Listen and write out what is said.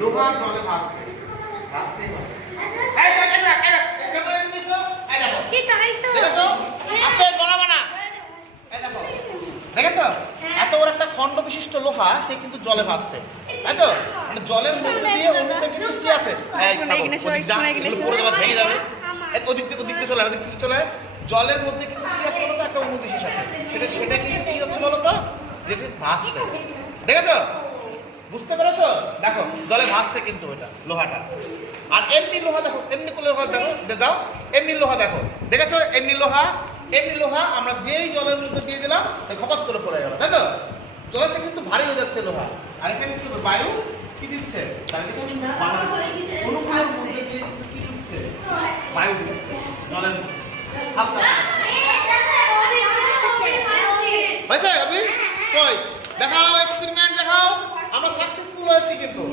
লোহা জলে ভাসবে, ভাসতেই হবে। এই দেখ, এই দেখ, এই দেখ, ক্যামেরা দেখছো? এই দেখো। কি তাই তো? দেখেছো? আস্তে নড়াবে না। এই দেখো। দেখেছো? এত বড় একটা খণ্ড বিশিষ্ট লোহা সে কিন্তু জলে ভাসছে। তাই তো? মানে জলের মধ্যে দিয়ে ওর মধ্যে কিন্তু কি আছে? এই ওদিক যা, এগুলো পড়ে যাবে, ভেঙে যাবে। এই ওদিক থেকে চলে, ওদিক থেকে চলে। জলের মধ্যে কিন্তু কি আছে বলতো? একটা অণু বিশেষ আছে। সেটা কিন্তু কি হচ্ছে বলতো? যেটা ভাসছে। দেখেছো? বুঝতে পেরেছো? দেখো জলে ভাসছে কিন্তু এটা লোহাটা। আর এমনি লোহা দেখো, এমনি করে লোহা দেখো, দাও এমনি লোহা দেখো। দেখেছো? এমনি লোহা আমরা যেই জলের মধ্যে দিয়ে দিলাম খপাত করে পড়ে গেল, তাই তো? জলেতে কিন্তু ভারী হয়ে যাচ্ছে লোহা। আর এখানে কি হবে? বায়ু কি দিচ্ছে? অনুকূলের মধ্যে দিয়ে কি দিচ্ছে? বায়ু দিচ্ছে জলের মধ্যে হালকা। হয়েছে আবির? কই দেখাও, এক্সপেরিমেন্ট দেখাও। আমরা সাকসেসফুল হয়েছি কিন্তু।